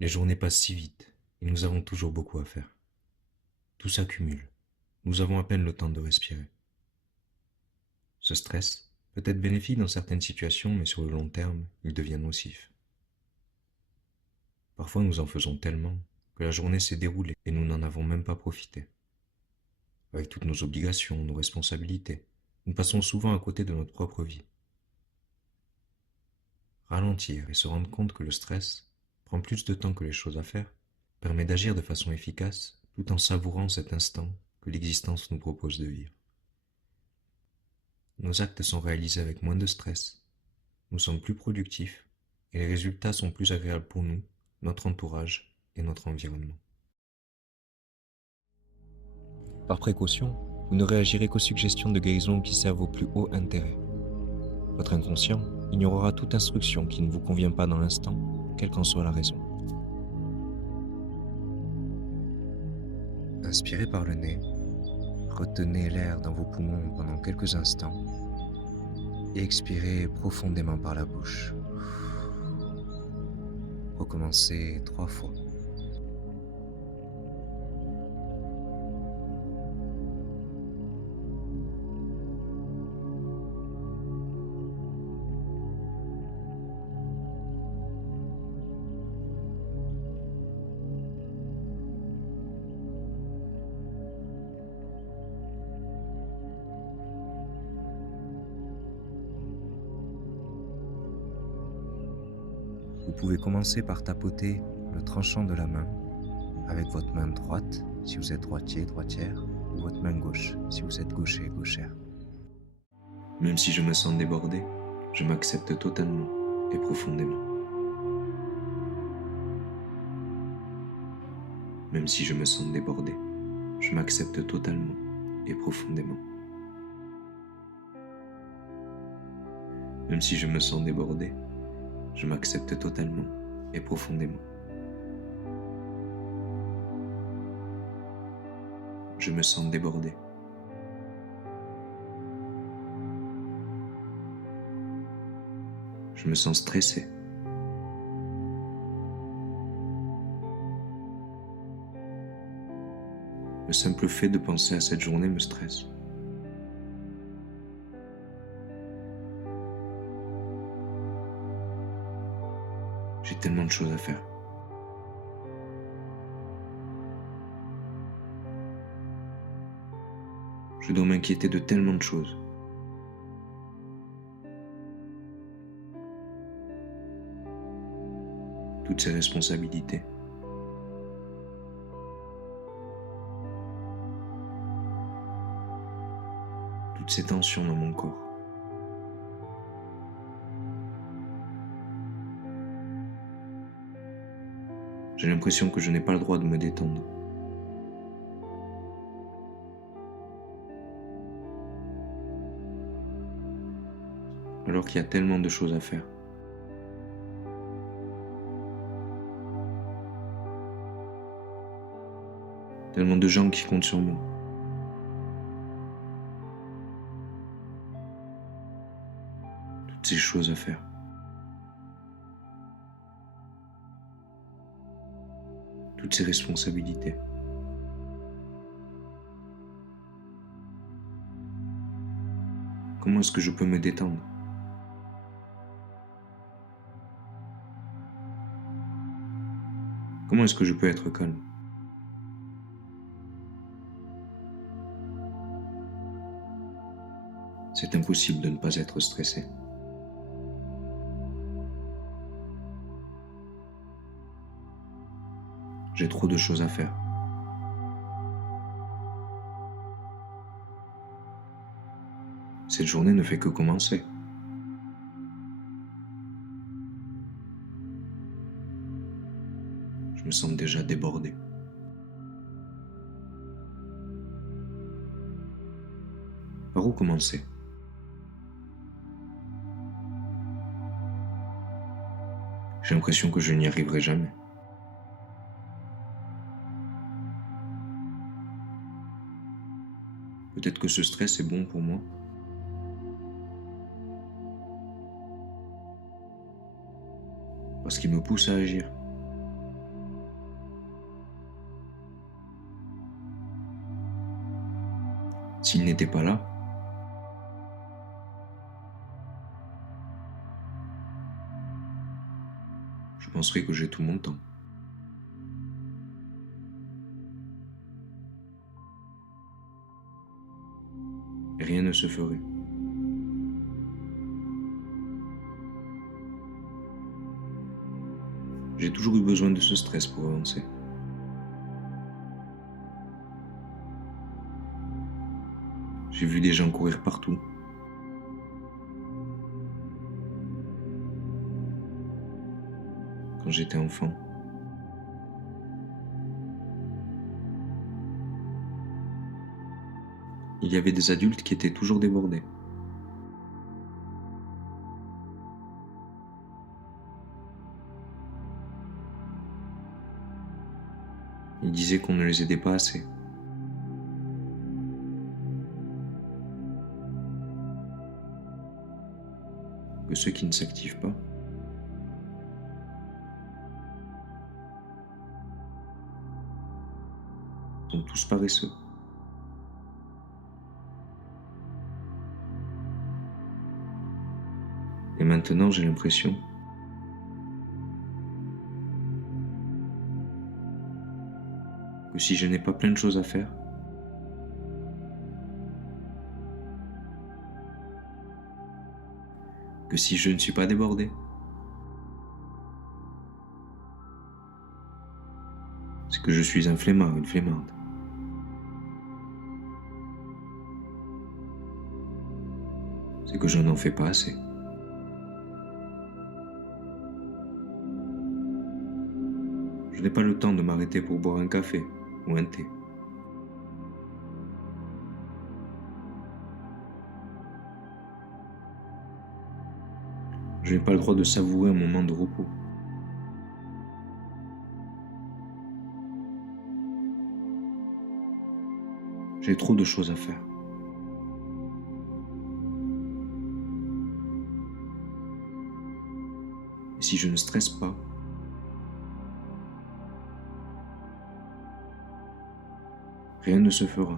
Les journées passent si vite et nous avons toujours beaucoup à faire. Tout s'accumule. Nous avons à peine le temps de respirer. Ce stress peut être bénéfique dans certaines situations, mais sur le long terme, il devient nocif. Parfois nous en faisons tellement que la journée s'est déroulée et nous n'en avons même pas profité. Avec toutes nos obligations, nos responsabilités, nous passons souvent à côté de notre propre vie. Ralentir et se rendre compte que le stress prend plus de temps que les choses à faire permet d'agir de façon efficace tout en savourant cet instant que l'existence nous propose de vivre. Nos actes sont réalisés avec moins de stress, nous sommes plus productifs et les résultats sont plus agréables pour nous, notre entourage et notre environnement. Par précaution, vous ne réagirez qu'aux suggestions de guérison qui servent au plus haut intérêt. Votre inconscient ignorera toute instruction qui ne vous convient pas dans l'instant, quelle qu'en soit la raison. Inspirez par le nez, retenez l'air dans vos poumons pendant quelques instants et expirez profondément par la bouche. Recommencez 3 fois. Vous pouvez commencer par tapoter le tranchant de la main avec votre main droite si vous êtes droitier, droitière, ou votre main gauche si vous êtes gaucher, gauchère. Même si je me sens débordé, je m'accepte totalement et profondément. Même si je me sens débordé, je m'accepte totalement et profondément. Même si je me sens débordé, je m'accepte totalement et profondément. Je me sens débordé. Je me sens stressé. Le simple fait de penser à cette journée me stresse. J'ai tellement de choses à faire. Je dois m'inquiéter de tellement de choses. Toutes ces responsabilités. Toutes ces tensions dans mon corps. J'ai l'impression que je n'ai pas le droit de me détendre. Alors qu'il y a tellement de choses à faire. Tellement de gens qui comptent sur moi. Toutes ces choses à faire. Toutes ces responsabilités. Comment est-ce que je peux me détendre? Comment est-ce que je peux être calme? C'est impossible de ne pas être stressé. J'ai trop de choses à faire. Cette journée ne fait que commencer. Je me sens déjà débordé. Par où commencer? J'ai l'impression que je n'y arriverai jamais. Peut-être que ce stress est bon pour moi. Parce qu'il me pousse à agir. S'il n'était pas là, je penserais que j'ai tout mon temps. Et rien ne se ferait. J'ai toujours eu besoin de ce stress pour avancer. J'ai vu des gens courir partout. Quand j'étais enfant. Il y avait des adultes qui étaient toujours débordés. Ils disaient qu'on ne les aidait pas assez. Que ceux qui ne s'activent pas sont tous paresseux. Et maintenant, j'ai l'impression que si je n'ai pas plein de choses à faire, que si je ne suis pas débordé, c'est que je suis un flemmard, une flemmarde. C'est que je n'en fais pas assez. Je n'ai pas le temps de m'arrêter pour boire un café ou un thé. Je n'ai pas le droit de savourer un moment de repos. J'ai trop de choses à faire. Et si je ne stresse pas, rien ne se fera.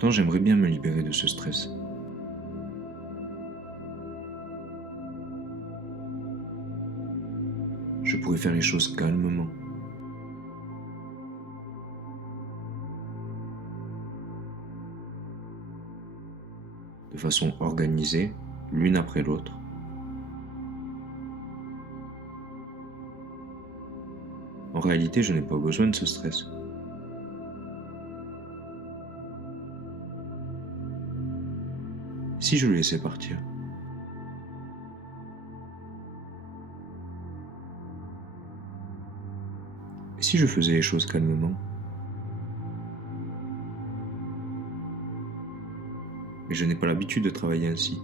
Pourtant, j'aimerais bien me libérer de ce stress. Je pourrais faire les choses calmement. De façon organisée, l'une après l'autre. En réalité, je n'ai pas besoin de ce stress. Si je le laissais partir, et si je faisais les choses calmement, mais je n'ai pas l'habitude de travailler ainsi.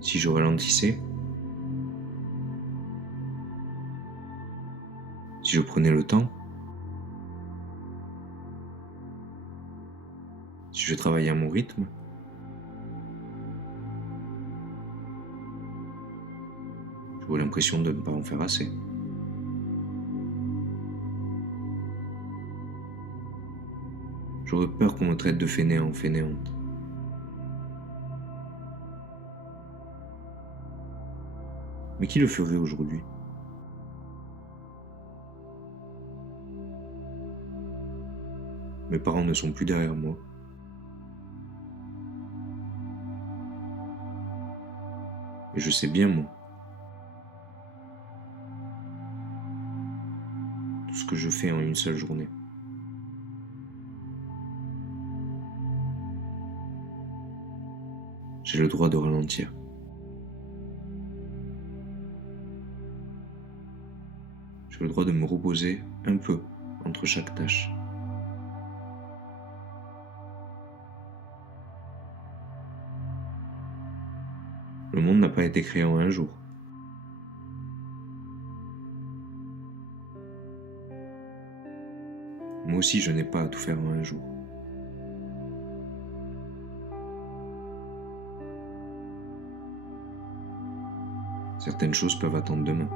Si je ralentissais, si je prenais le temps, si je travaillais à mon rythme, j'aurais l'impression de ne pas en faire assez. J'aurais peur qu'on me traite de fainéant, fainéante. Mais qui le ferait aujourd'hui? Mes parents ne sont plus derrière moi. Et je sais bien, moi, tout ce que je fais en une seule journée. J'ai le droit de ralentir. J'ai le droit de me reposer un peu entre chaque tâche. Le monde n'a pas été créé en un jour. Moi aussi, je n'ai pas à tout faire en un jour. Certaines choses peuvent attendre demain.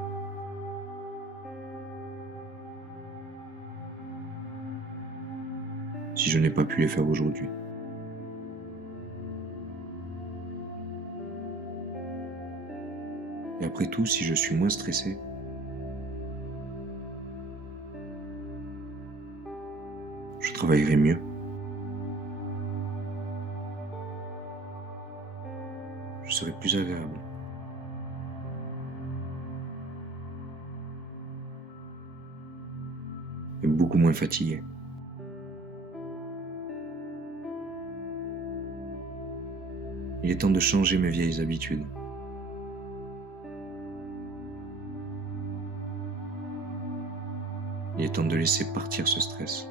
Si je n'ai pas pu les faire aujourd'hui. Et après tout, si je suis moins stressé, je travaillerai mieux. Je serai plus agréable. Et beaucoup moins fatigué. Il est temps de changer mes vieilles habitudes. Il est temps de laisser partir ce stress.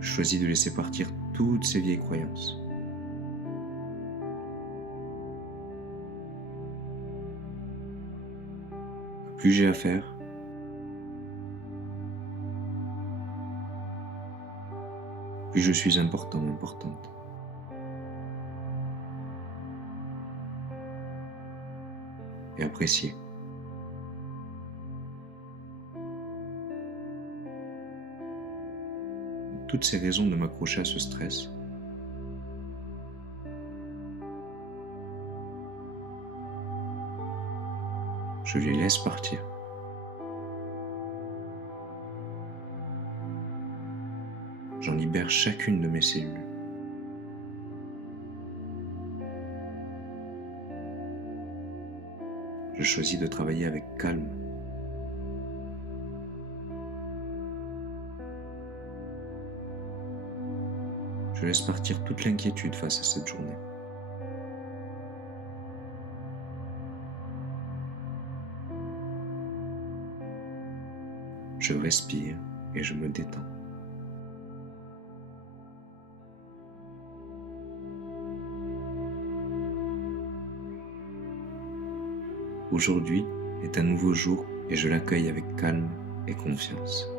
Je choisis de laisser partir toutes ces vieilles croyances. Plus j'ai à faire, plus je suis important, importante. Et apprécié. Toutes ces raisons de m'accrocher à ce stress, je les laisse partir. J'en libère chacune de mes cellules. Je choisis de travailler avec calme. Je laisse partir toute l'inquiétude face à cette journée. Je respire et je me détends. Aujourd'hui est un nouveau jour et je l'accueille avec calme et confiance.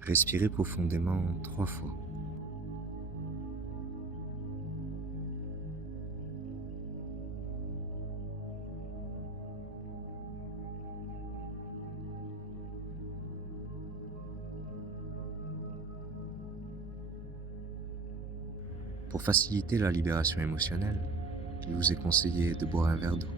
Respirez profondément 3 fois. Pour faciliter la libération émotionnelle, il vous est conseillé de boire un verre d'eau.